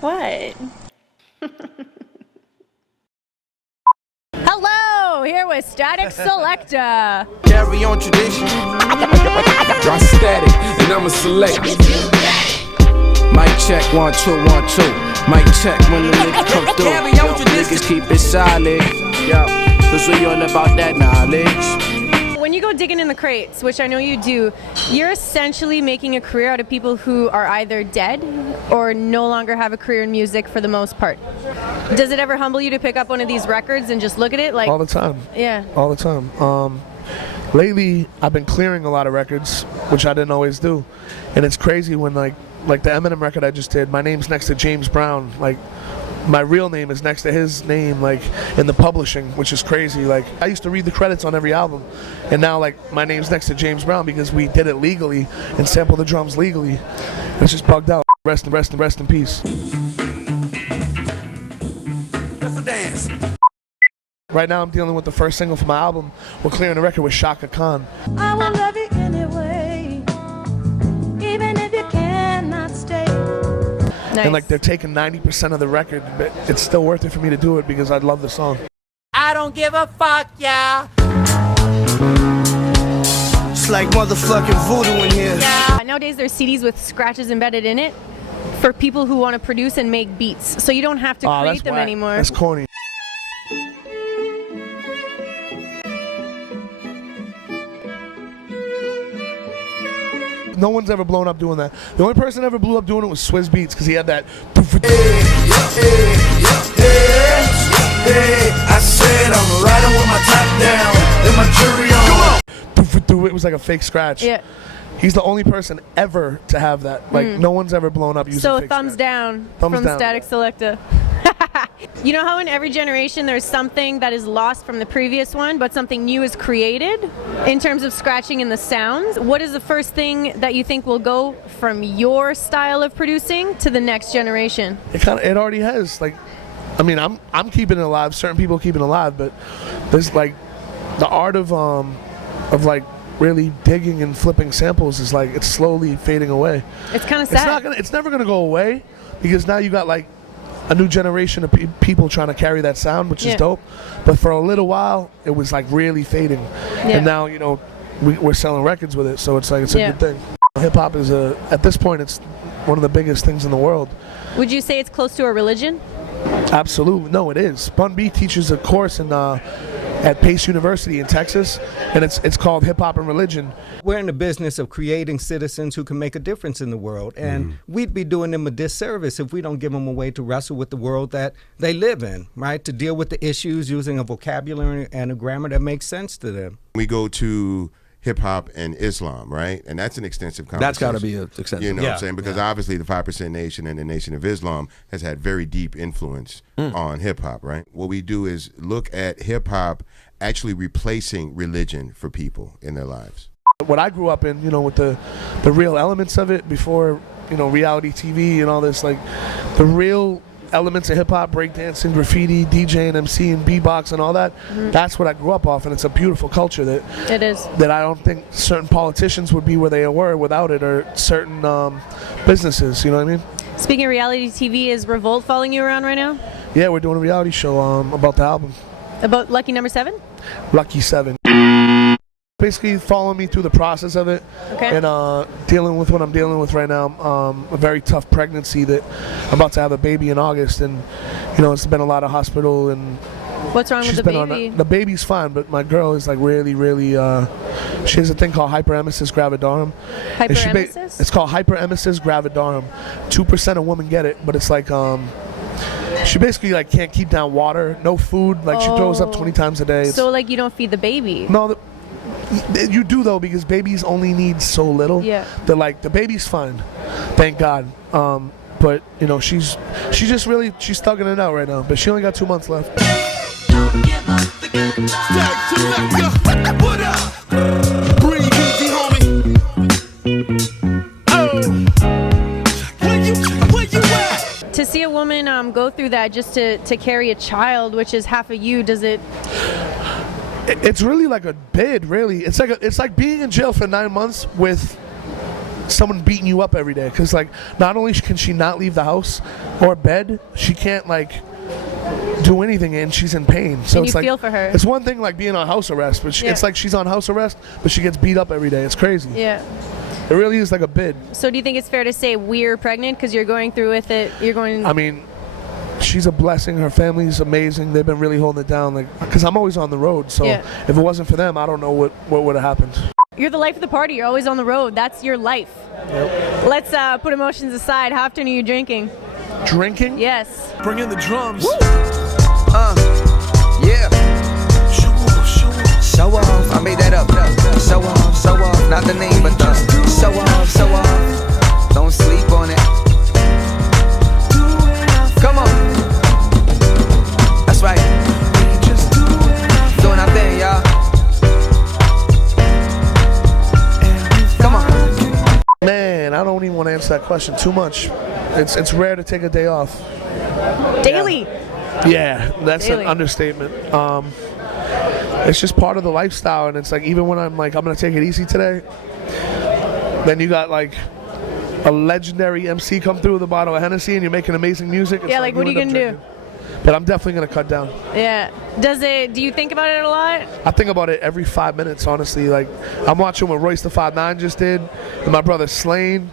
What? Hello, here with Statik Selektah. Carry on tradition. Drop static, and I'ma select. Mic check, 1 2 1 2. Mic check when the niggas come through. Yo, niggas keep it solid. Yo, cause we all about that knowledge. When you go digging in the crates, which I know you do, you're essentially making a career out of people who are either dead or no longer have a career in music for the most part. Does it ever humble you to pick up one of these records and just look at it like? All the time. Yeah. All the time. Lately, I've been clearing a lot of records, which I didn't always do, and it's crazy when like the Eminem record I just did. My name's next to James Brown. Like, my real name is next to his name, like in the publishing, which is crazy. Like, I used to read the credits on every album, and now like my name's next to James Brown because we did it legally and sampled the drums legally. It's just bugged out. Rest in peace. Let's dance. Right now I'm dealing with the first single for my album. We're clearing the record with Shaka Khan. I will love you anyway, even if you cannot stay. Nice. And like they're taking 90% of the record, but it's still worth it for me to do it because I love the song. I don't give a fuck, yeah. It's like motherfucking voodoo in here. Nowadays there's CDs with scratches embedded in it for people who want to produce and make beats, so you don't have to create them whack. anymore. That's corny. No one's ever blown up doing that. The only person ever blew up doing it was Swizz Beatz because he had that. I said I'm riding with my top down and my jury on. It was like a fake scratch. Yeah. He's the only person ever to have that. Like, no one's ever blown up using So fake thumbs scratch. down Thumbs from down. Statik Selektah. You know how in every generation there's something that is lost from the previous one, but something new is created in terms of scratching and the sounds? What is the first thing that you think will go from your style of producing to the next generation? It already has. Like, I mean, I'm keeping it alive. Certain people keep it alive, but there's like the art of like really digging and flipping samples is like it's slowly fading away. It's kind of sad. It's never gonna go away because now you got like a new generation of people trying to carry that sound, which is dope. But for a little while, it was like really fading, and now you know we're selling records with it, so it's like it's a good thing. Hip hop is at this point it's one of the biggest things in the world. Would you say it's close to a religion? Absolutely, no, it is. Bun B teaches a course at Pace University in Texas, and it's called Hip Hop and Religion. We're in the business of creating citizens who can make a difference in the world, and we'd be doing them a disservice if we don't give them a way to wrestle with the world that they live in, right? To deal with the issues using a vocabulary and a grammar that makes sense to them. We go to hip hop and Islam, right? And that's an extensive conversation. That's got to be extensive. You know what I'm saying? Because obviously the 5% Nation and the Nation of Islam has had very deep influence on hip hop, right? What we do is look at hip hop actually replacing religion for people in their lives. What I grew up in, you know, with the real elements of it before, you know, reality TV and all this, like the real elements of hip-hop, breakdancing, graffiti, DJing, MCing, beatbox and all that, that's what I grew up off, and it's a beautiful culture that It is. that I don't think certain politicians would be where they were without it, or certain businesses, you know what I mean? Speaking of reality TV, is Revolt following you around right now? Yeah, we're doing a reality show about the album. About Lucky Number 7? Lucky 7. Basically following me through the process of it, and dealing with what I'm dealing with right now. A very tough pregnancy that I'm about to have a baby in August, and you know it's been a lot of hospital and. What's wrong with the baby? The baby's fine, but my girl is like really, she has a thing called hyperemesis gravidarum. Hyperemesis? It's called hyperemesis gravidarum. 2% of women get it, but it's like she basically like can't keep down water, no food, like she throws up 20 times a day. So like you don't feed the baby? No, you do though, because babies only need so little. Yeah. They're like, the baby's fine, thank God. But you know, she's thugging it out right now, but she only got 2 months left. What up? Breathe easy, homie. Where you at? To see a woman go through that just to carry a child, which is half of you, does it? It's really like a bid, really. It's like being in jail for 9 months with someone beating you up every day. Because like, not only can she not leave the house or bed, she can't like do anything, and she's in pain. So And it's you like, feel for her. it's one thing like being on house arrest, but Yeah. it's like she's on house arrest, but she gets beat up every day. It's crazy. Yeah. It really is like a bid. So do you think it's fair to say we're pregnant because you're going through with it? You're going. I mean, she's a blessing. Her family's amazing. They've been really holding it down. Like, because I'm always on the road. So Yeah. if it wasn't for them, I don't know what would have happened. You're the life of the party. You're always on the road. That's your life. Yep. Let's put emotions aside. How often are you drinking? Drinking? Yes. Bring in the drums. Yeah. Show off, I made that up. Show off, not the name, but the show off. Don't sleep on it. Come on. That's right. Doing our thing, y'all. Come on. Man, I don't even want to answer that question too much. It's rare to take a day off. Daily. Yeah, that's Daily. an understatement. It's just part of the lifestyle, and it's like even when I'm like I'm gonna take it easy today, then you got like a legendary MC come through with a bottle of Hennessy, and you're making amazing music. It's Yeah, like, what are you end up gonna do? drinking. But I'm definitely gonna cut down. Yeah. Do you think about it a lot? I think about it every 5 minutes, honestly. Like I'm watching what Royce the 5'9" just did, and my brother Slain,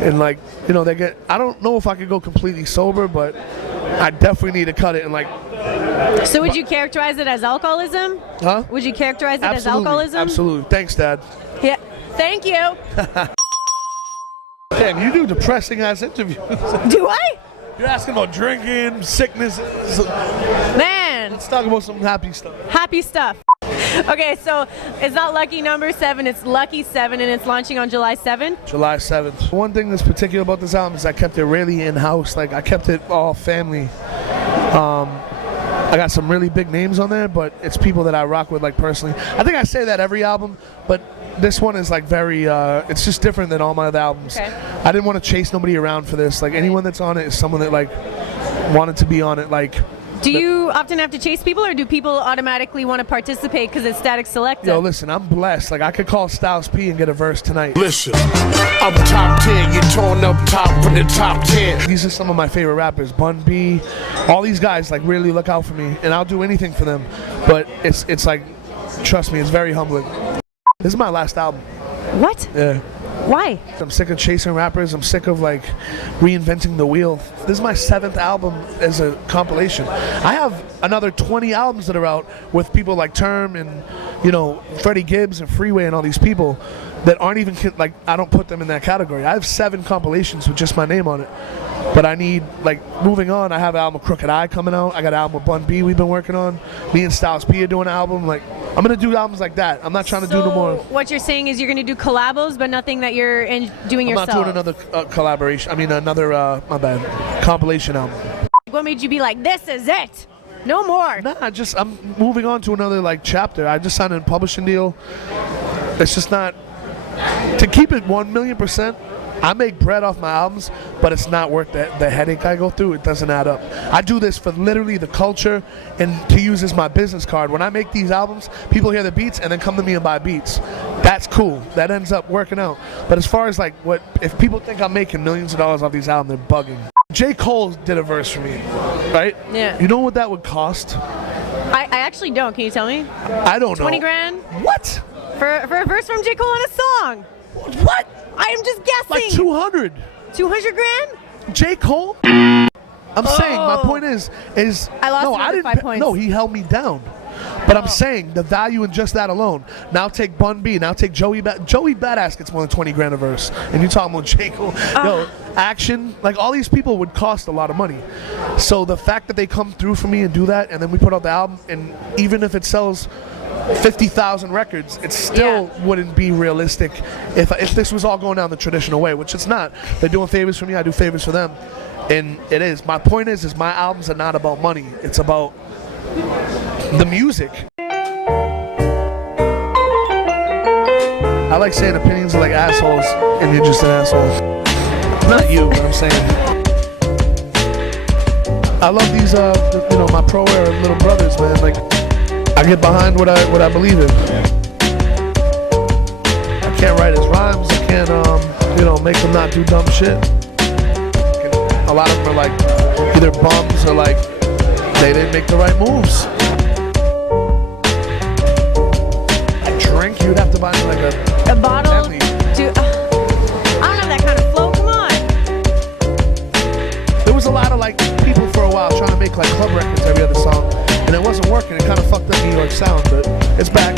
and like they get. I don't know if I could go completely sober, but I definitely need to cut it and like. So would you characterize it as alcoholism? Huh? Would you characterize it as Absolutely. alcoholism? Absolutely. Thanks, Dad. Yeah. Thank you. Damn, you do depressing ass interviews. Do I? You're asking about drinking, sicknesses. Man. Let's talk about some happy stuff. Happy stuff. Okay, so it's not lucky number 7, it's lucky 7, and it's launching on July 7th. July 7th. One thing that's particular about this album is I kept it really in-house. Like, I kept it all family. I got some really big names on there, but it's people that I rock with, like, personally. I think I say that every album, but this one is, like, very, it's just different than all my other albums. Okay. I didn't want to chase nobody around for this. Like, anyone that's on it is someone that, like, wanted to be on it, like... Do you often have to chase people, or do people automatically want to participate because it's Statik Selektah? Yo, listen, I'm blessed. Like, I could call Styles P and get a verse tonight. Listen, I'm top 10, you torn up top for the top 10. These are some of my favorite rappers. Bun B, all these guys, like, really look out for me, and I'll do anything for them. But it's like, trust me, it's very humbling. This is my last album. What? Yeah. Why? I'm sick of chasing rappers. I'm sick of like reinventing the wheel. This is my 7th album as a compilation. I have another 20 albums that are out with people like Term and Freddie Gibbs and Freeway and all these people that aren't even like, I don't put them in that category. I have 7 compilations with just my name on it. But I need, like, moving on, I have an album with Crooked Eye coming out. I got an album with Bun B we've been working on. Me and Styles P are doing an album. Like, I'm going to do albums like that. I'm not trying to do no more. What you're saying is you're going to do collabos, but nothing that you're doing yourself. I'm not doing another collaboration. I mean, another, my bad, compilation album. What made you be like, this is it? No more. Nah, I'm moving on to another, like, chapter. I just signed a publishing deal. It's just not, to keep it 1,000,000%, I make bread off my albums, but it's not worth the headache I go through. It doesn't add up. I do this for literally the culture and to use as my business card. When I make these albums, people hear the beats and then come to me and buy beats. That's cool. That ends up working out. But as far as like if people think I'm making millions of dollars off these albums, they're bugging. J. Cole did a verse for me, right? Yeah. You know what that would cost? I actually don't. Can you tell me? I don't know. 20 grand? What? For a verse from J. Cole on a song. What? I am just guessing. Like 200. 200 grand? J. Cole? I'm saying, my point is I lost no, another I didn't 5 points. No, he held me down. But I'm saying the value in just that alone. Now take Bun B. Now take Joey Badass gets more than 20 grand a verse. And you talking about J. Cole. Yo, Action. Like, all these people would cost a lot of money. So the fact that they come through for me and do that, and then we put out the album, and even if it sells 50,000 records, it still wouldn't be realistic if this was all going down the traditional way, which it's not. They're doing favors for me, I do favors for them, and it is. My point is my albums are not about money. It's about the music. I like saying opinions are like assholes, and you're just an asshole. Not you, but I'm saying. I love these, my pro-era little brothers, man. Like, I get behind what I believe in. I can't write his rhymes. I can't you know, make them not do dumb shit. A lot of them are like either bums or like they didn't make the right moves. A drink, you'd have to buy me like A bottle? Bentley. Dude, I don't have that kind of flow. Come on. There was a lot of like people for a while trying to make like club records every other song, and it wasn't working. It kind of fucked up New York sound, but it's back.